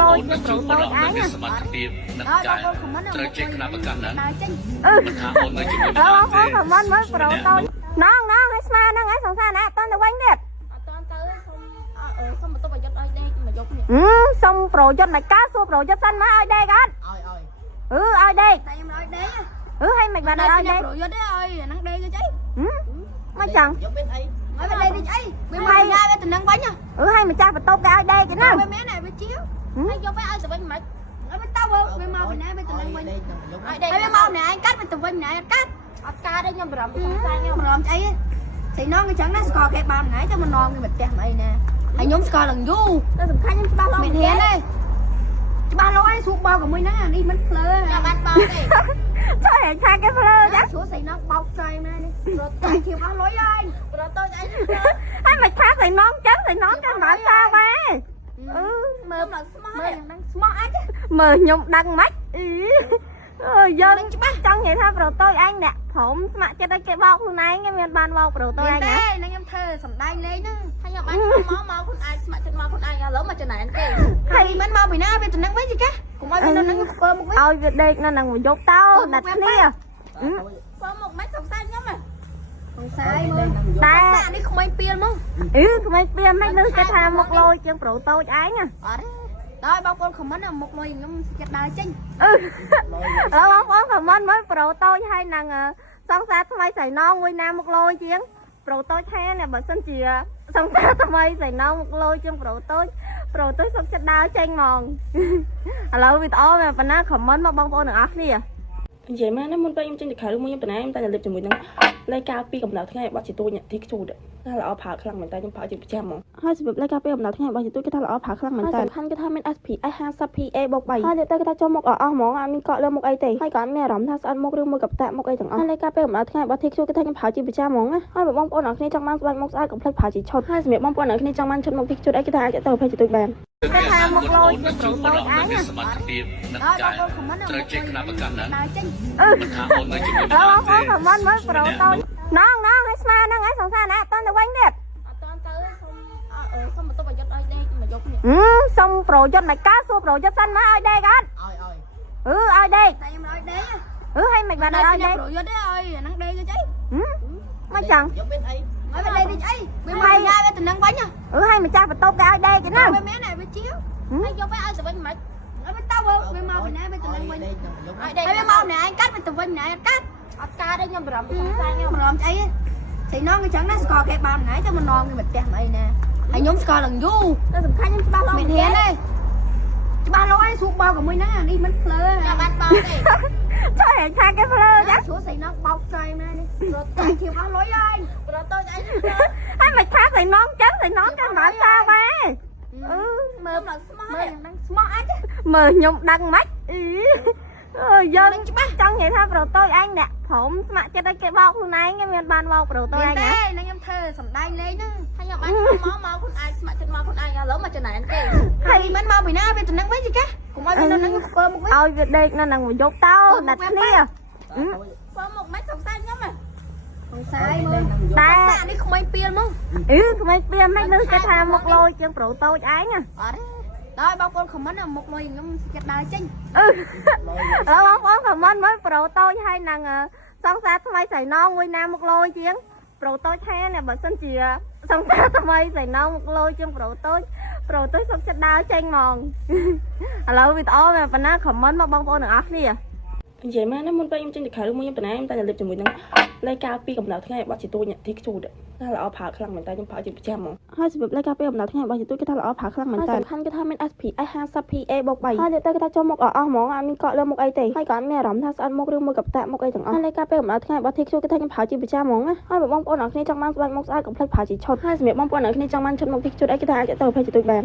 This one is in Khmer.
ลอยจะโปรโตไอ้น่ะត្រូវចេះខ្នាប់ប្រកាសណាមិនថាអូននៅជាមួយអូខមមិនមើលប្រូតូចน้องឲ្យស្មាហ្នឹងឯងសង្សារណាអត់តទៅវិញទៀតអត់តទៅសុំបន្ទប់ប្រយុទ្ធឲ្យដេកមកយកនេះសុំប្រយុទ្ធមកកាសួរប្រយុទ្ធសិនមកឲ្យដេកអត់ឲ្យដេកតែខ្ញុំឲ្យដេកហើយមិនបានឲ្យដេកប្រយុទ្ធទេឲ្យហ្នឹងដេកទៅអីមកចឹងយកពេលអីឲ្យវាដេកទៅអីវាមកញ៉ាវាទៅនឹងវិញហើយម្ចាស់បន្ទប់គេឲ្យដេកគេណាវាមែនហើយវាជាហើយយកពេលឲ្យទៅវិញមិនឲ្យវាទៅវាមកពីណាវាទៅនឹងវិញឲ្យដេកវាមកណែឯងកាត់វាទៅវិញណែកាត់អត់ការទេខ្ញុំបារម្ភសង្ស័យខ្ញុំបារម្ភអីស្អីណងអញ្ចឹងណាស្គាល់គេបានថ្ងៃទៅមកនងគេមកផ្ទះមកអីណាហើយខ្ញុំស្គាល់ឡើងយូរតែសំខាន់ខ្ញុំច្បាស់លាស់មិនហ៊ានទេច្បាស់លាស់ហើយស្រួលបោកជាមួយហ្នឹងអានេះមិនភ្លើខ្ញុំបាត់បោកទេចុះហេតុថាគេភ្លើចាស្រួលស្អីណងបោកចៃណានេះរត់តែធៀបអស់លុយហើយរត់តូចអីហើយមិនថាស្អីណងចឹងស្អីណងចាំដល់សាវ៉ាមើលឡើងស្មោះហ្នឹងស្មោះអាចមើលខ្ញុំដឹងមិនយើងច្បាស់ចង់និយាយថាប្រូតូចអញអ្នកព្រមស្ម័គ្រចិត្តឲ្យគេបោកខ្លួនឯងគេមានបានបោកប្រូតូចអញណាខ្ញុំធ្វើសំដែងលេងហ្នឹងហើយខ្ញុំបានមកខ្លួនឯងស្ម័គ្រចិត្តមកខ្លួនឯងឥឡូវមកចំណែនគេហើយមិនមកពីណាវាទៅនឹងវិញចាកុំឲ្យវានៅនឹងធ្វើមុខវិញឲ្យវាដេកនៅនឹងមកយកតោដាច់គ្នាធ្វើមុខមិនសង្ស័យខ្ញុំសង្ស័យមើលតែនេះក្មេងពៀលមកក្មេងពៀលមិនលើគេថាមុខលយជាងប្រូតូចឯងអត់ដល់បងប្អូនខមមិនមុខលុយខ្ញុំចិត្តដើរចេញបងប្អូនខមមិនមើលប្រូតូចហើយនឹងសង្សារថ្មីស្រីណងមួយណាមុខលយជាងប្រូតូចថានេះបើសិនជាសង្សារថ្មីស្រីណងមុខលយជាងប្រូតូចសុខចិត្តដើរចេញហ្មងឥឡូវវីដេអូមានប៉ុណ្ណាខមមិនមកបងប្អូនទាំងអស់គ្នានិយាយមកណាមុនពេលខ្ញុំចេញទៅក្រៅឬមួយខ្ញុំតំណែងខ្ញុំតែលេបជាមួយនឹងលេខការពីកម្ដៅថ្ងៃរបស់ជាទូញទីខ្ជូតថាល្អប្រើខ្លាំងមែនតើខ្ញុំប្រើជាប្រចាំហ្មងហើយសម្រាប់លេខការពីកម្ដៅថ្ងៃរបស់ជាទូគេថាល្អប្រើខ្លាំងមែនតើសំខាន់គេថាមាន SPF 50 PA បូក3ហើយទៅគេថាចូលមុខអស់ហ្មងអត់មានកក់លើមុខអីទេហើយក៏អត់មានអារម្មណ៍ថាស្អិតមុខឬមួយកបតាមុខអីទាំងអស់ហើយលេខការពីកម្ដៅថ្ងៃរបស់ទីខ្ជូតគេថាខ្ញុំប្រើជាប្រចាំហ្មងណាហើយបងប្អូនអរគ្នាចង់បានស្បែកមុខស្អាតកុំភ្លេចប្រើជាឆុតហើយសម្រាប់បងប្អូនអរគ្នាចង់បានឆុតមុខទីខ្ជូតអីគេថាអាចទៅភេទជាទូបានគេថាមុខលយជាប្រូតូចឯងសមត្ថភាពនឹងកាយត្រូវចេះខ្នាប់ប្រកាសណាដើរចេញមិនថាអូននៅជាមួយអូខមមិនមើលប្រូតូចน้องឲ្យស្មាហ្នឹងឯងសង្សារណាអត់តទៅវិញទៀតអត់តទៅសុំបន្ទប់ប្រយុទ្ធឲ្យដេកមកយកនេះសុំប្រយុទ្ធមកកាសួរប្រយុទ្ធសិនមកឲ្យដេកអត់ឲ្យដេកតែខ្ញុំឲ្យដេកហើយមិនបានឲ្យដេកប្រយុទ្ធទេឲ្យអាហ្នឹងដេកទៅអីមកចឹងយកពេលអីឲ្យវាដេកទៅអីវាមកញ៉ាវាទៅនឹងវិញហើយម្ចាស់បន្ទប់គេឲ្យដេកគេណាវាមែនហើយវាជាហើយយកពេលឲ្យទៅវិញមិនឲ្យវាទៅវាមកពីណាវាទៅនឹងវិញឲ្យដេកហើយវាមកណែឯងកាត់វាទៅវិញណែកាត់អត់ការទេខ្ញុំបារម្ភសង្ស័យខ្ញុំបារម្ភអីស្អីណងអញ្ចឹងណាស្គាល់គេបានថ្ងៃទៅមកនងគេមកផ្ទះមកអីណាហើយខ្ញុំស្គាល់ឡើងយូរតែសំខាន់ខ្ញុំច្បាស់លាស់មិនហ៊ានទេច្បាស់លាស់ហើយស្រួលបោកជាមួយហ្នឹងអានេះមិនភ្លើខ្ញុំបាត់បោកទេចុះហេតុថាគេភ្លើចាស្រួលស្អីណងបោកចៃណានេះរត់តែធៀបអស់លុយហើយរត់តូចអីហើយមិនថាស្អីណងចឹងស្អីណងចាំដល់សាវ៉ាមើលឡើងស្មោះមើលហ្នឹងស្មោះអាចមើលខ្ញុំដឹងមិនយើងច្បាស់ចង់និយាយថាប្រូតូចអញអ្នកព្រមស្ម័គ្រចិត្តឲ្យគេបោកខ្លួនឯងគេមានបានបោកប្រូតូចអញណាខ្ញុំធ្វើសំដែងលេងហ្នឹងហើយខ្ញុំបានមកខ្លួនឯងស្ម័គ្រចិត្តមកខ្លួនឯងឥឡូវមកចំណែនគេហើយមិនមកពីណាវាទៅនឹងវិញចាកុំឲ្យវានៅនឹងធ្វើមុខវិញឲ្យវាដេកនៅនឹងមកយកតោដាច់គ្នាធ្វើមុខមិនសង្ស័យខ្ញុំសង្ស័យមើលតែនេះក្មេងពៀលមកក្មេងពៀលមិនលើគេថាមុខលយជាងប្រូតូចឯងអត់ដល់បងប្អូនខមមិនមុខលុយខ្ញុំចិត្តដើរចេញបងប្អូនខមមិនមើលប្រូតូចហើយនឹងសង្សារថ្មីស្រីណងមួយណាមុខលយជាងប្រូតូចថានេះបើសិនជាសង្សារថ្មីស្រីណងមុខលយជាងប្រូតូចសុខចិត្តដើរចេញហ្មងឥឡូវវីដេអូមានប៉ុណ្ណាខមមិនមកបងប្អូនទាំងអស់គ្នានិយាយមកណាមុនពេលខ្ញុំចេញទៅក្រៅឬមួយខ្ញុំតំណែងខ្ញុំតែលេបជាមួយនឹងលេខការពីកម្ដៅថ្ងៃរបស់ជាទូញទីខ្ជូតថាល្អប្រើខ្លាំងមែនតើខ្ញុំប្រើជាប្រចាំហ្មងហើយសម្រាប់លេខការពីកម្ដៅថ្ងៃរបស់ជាទូគេថាល្អប្រើខ្លាំងមែនតើសំខាន់គេថាមាន SPF 50 PA បូក3ហើយទៅគេថាចូលមុខអស់ហ្មងអត់មានកក់លើមុខអីទេហើយក៏អត់មានអារម្មណ៍ថាស្អិតមុខឬមួយកបតាមុខអីទាំងអស់ហើយលេខការពីកម្ដៅថ្ងៃរបស់ទីខ្ជូគេថាខ្ញុំប្រើជាប្រចាំហ្មងណាហើយបងប្អូនអរគ្នាចង់បានស្បែកមុខស្អាតកុំភ្លេចប្រើជាឆុតហើយសម្រាប់បងប្អូនអរគ្នាចង់បានឆុតមុខទីខ្ជូអីគេថាអាចទៅភេទជាទូបាន